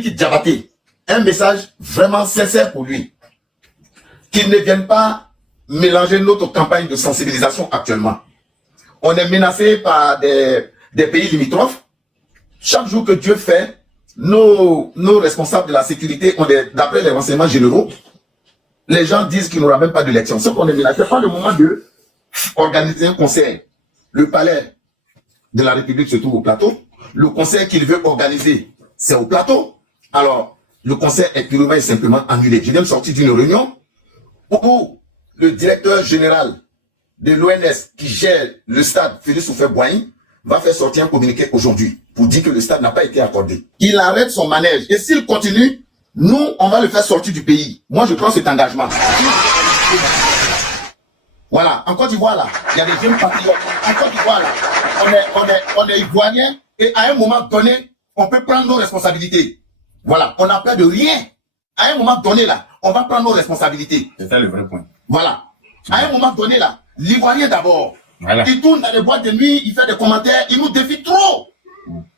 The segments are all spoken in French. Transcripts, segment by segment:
Sidiki Diabaté, un message vraiment sincère pour lui. Qu'il ne vienne pas mélanger notre campagne de sensibilisation actuellement. On est menacé par des pays limitrophes. Chaque jour que Dieu fait, nos responsables de la sécurité ont d'après les renseignements généraux, les gens disent qu'il n'y aura même pas d'élection. Ce qu'on est menacé, pas le moment de organiser un conseil. Le palais de la République se trouve au plateau. Le conseil qu'il veut organiser, c'est au plateau. Alors, le conseil est purement et simplement annulé. Je viens de sortir d'une réunion où le directeur général de l'ONS qui gère le stade Félix Houphouët-Boigny va faire sortir un communiqué aujourd'hui pour dire que le stade n'a pas été accordé. Il arrête son manège. Et s'il continue, nous, on va le faire sortir du pays. Moi, je prends cet engagement. Voilà. En Côte d'Ivoire, là, il y a des jeunes patriotes. En Côte d'Ivoire, là, on est ivoiriens et à un moment donné, on peut prendre nos responsabilités. Voilà. On n'a peur de rien. À un moment donné, là, on va prendre nos responsabilités. C'est ça le vrai point. Voilà. À un moment donné, là, l'Ivoirien d'abord, voilà. Il tourne dans les boîtes de nuit, il fait des commentaires, il nous défie trop.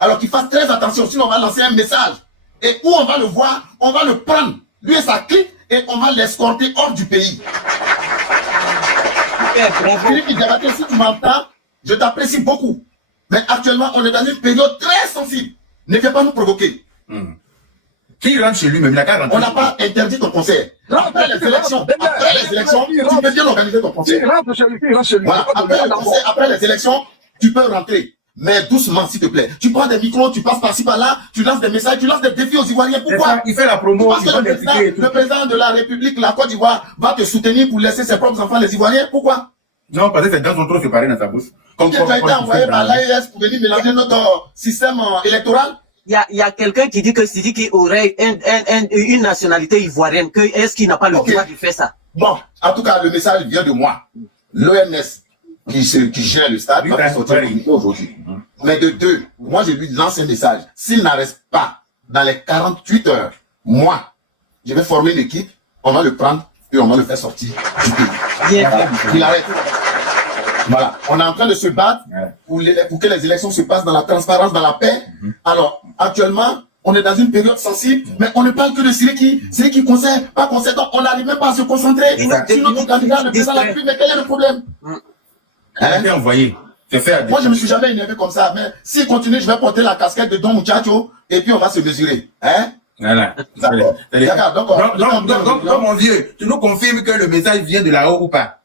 Alors qu'il fasse très attention, sinon on va lancer un message. Et où on va le voir, on va le prendre, lui et sa clique, et on va l'escorter hors du pays. Philippe Diabaté, si tu m'entends, je t'apprécie beaucoup. Mais actuellement, on est dans une période très sensible. Ne viens pas nous provoquer. Qui rentre chez lui, même il a qu'à rentrer. On n'a pas interdit ton conseil. Après les élections, tu peux bien organiser ton conseil. Voilà, après les élections, tu peux rentrer. Mais doucement, s'il te plaît. Tu prends des micros, tu passes par-ci, par-là, tu lances des messages, tu lances des défis aux Ivoiriens. Pourquoi? Il fait la promo. Parce que le président de la République, la Côte d'Ivoire, va te soutenir pour laisser ses propres enfants, les Ivoiriens. Pourquoi? Non, parce que ces dents sont trop séparées dans sa bouche. Comme tu as été envoyé par l'AES pour venir mélanger notre système électoral. Il y a quelqu'un qui dit que Sidiki aurait une nationalité ivoirienne. Est-ce qu'il n'a pas le droit de faire ça? Bon, en tout cas, le message vient de moi. L'ONS qui gère le stade va faire sortir aujourd'hui. Mais de deux, moi je lui lance un message. S'il n'arrête pas dans les 48 heures, moi, je vais former l'équipe, on va le prendre et on va le faire sortir du pays. Il arrête. Voilà, on est en train de se battre pour que les élections se passent dans la transparence, dans la paix. Alors, actuellement, on est dans une période sensible, mais on ne parle que de Sidiki conseil, pas conseil, donc on n'arrive même pas à se concentrer sur notre candidat, le président de la République. Mais quel est le problème? Il a été envoyé. Moi, je ne me suis jamais énervé comme ça, mais s'il continue, je vais porter la casquette de Don Muchacho et puis on va se mesurer. Voilà. Donc, mon vieux, tu nous confirmes que le message vient de là-haut ou pas?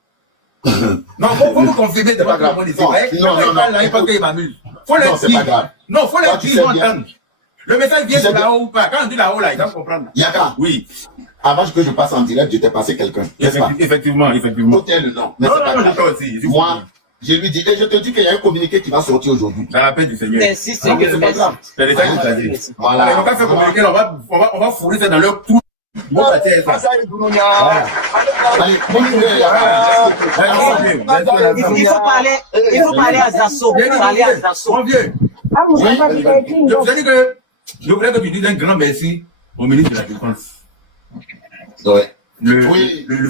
Non, faut nous confirmer de pas grave. Non, faut le dire. Non, faut le dire, entendre. Le message vient de là-haut ou pas? Quand on dit là-haut, là, ils doivent comprendre. Yaka. Oui. Avant que je passe en direct, je t'ai passé quelqu'un. Effectivement. Faut taire le nom. Mais c'est pas grave. Moi, je lui dis, et je te dis qu'il y a un communiqué qui va sortir aujourd'hui. Dans la paix du Seigneur. Merci, Seigneur. C'est pas grave. C'est les gens qui t'a dit. Voilà. On va faire communiquer, on va fourrer ça dans leur trou. Bon, ça tient ça. Allez, Il faut parler à Zasso. Mon vieux. Je voudrais que tu dises un grand merci au ministre de la Défense. Ouais. Le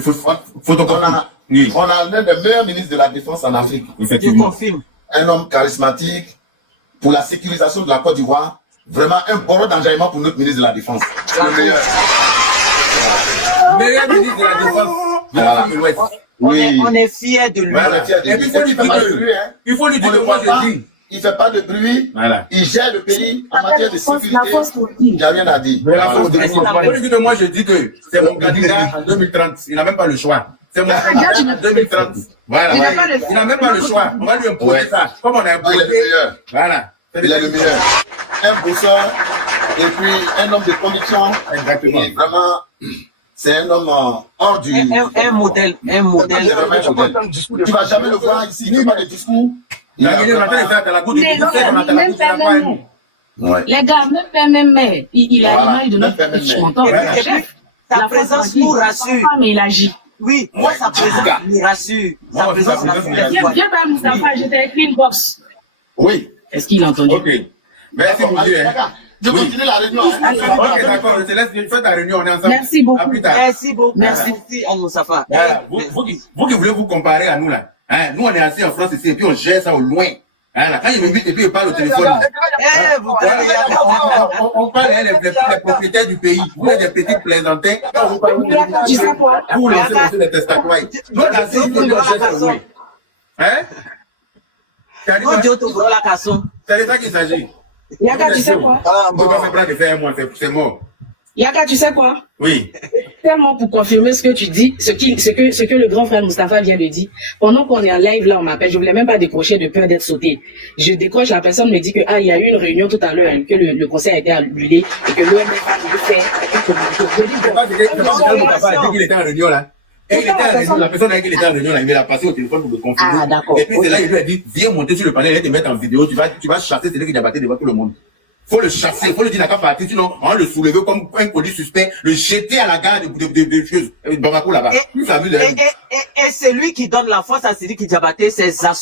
photographe. On a l'un des meilleurs ministres de la Défense en Afrique. Je confirme. Un homme charismatique pour la sécurisation de la Côte d'Ivoire. Vraiment un bon d'engagement pour notre ministre de la Défense. C'est le meilleur. Meilleur ministre de la Défense. Oui. On est fiers de lui. Et puis il faut lui dire que moi je dis. Il ne fait pas de bruit. Voilà. Il gère le pays en matière de sécurité. Il n'y a rien à dire. Moi, je dis que c'est mon candidat en 2030. Il n'a même pas le choix. C'est mon candidat en 2030. Voilà. Il n'a même pas le choix. On va lui imposer ça. Comme on a imposé. Il est le meilleur. Voilà. Il est le meilleur. Un bosseur et puis un homme de conviction. Exactement. Et vraiment, c'est un homme hors du... Un modèle. Tu ne vas jamais le voir ici. Il ne fait pas de discours. Les gars, même il a l'image de notre chanteur. Sa présence nous rassure. Mais il agit. Oui, moi, sa présence nous rassure. Sa présence nous rassure. Viens par Moustapha, je t'ai écrit une box. Oui. Est-ce qu'il a entendu? Ok. Merci, mon Dieu. Je continue la réunion. Ok, d'accord. Je te laisse faire ta réunion. On est ensemble. Merci beaucoup. À plus tard. Merci beaucoup. Merci, Moustapha. Vous qui voulez vous comparer à nous, là. Nous, on est assis en France ici et puis on gère ça au loin. Voilà, quand il me dit et puis il parle au téléphone. On parle les propriétaires du pays. Vous êtes des petites plaisantais. Tu sais quoi? Vous lancez les testatoires. Donc, la série, il faut le hein? C'est de ça qu'il s'agit. Yaka, tu sais quoi? On ne peut pas faire de faire un mois, c'est mort. Yaka, tu sais quoi? Oui. Tellement pour confirmer ce que tu dis, ce que le grand frère Mustapha vient de dire. Pendant qu'on est en live, là, on m'appelle, je voulais même pas décrocher de peur d'être sauté. Je décroche, la personne me dit que, il y a eu une réunion tout à l'heure, que le conseil a été annulé, et que l'OMF a voulu faire une communication. C'est pas Mustapha a dit qu'il était en réunion, là. Et il était en réunion, la personne avec qui il était en réunion, là, il l'a passé au téléphone pour le confirmer. Ah, d'accord. Et puis c'est là, il lui a dit, viens monter sur le panel et te mettre en vidéo, tu vas chasser celui qui t'a battu devant tout le monde. Faut le chasser, faut le dire n'a qu'à partir, sinon on va le soulever comme un colis suspect, le jeter à la gare de choses, Bamako là-bas. Et c'est lui qui donne la force à Sidiki Diabaté, ses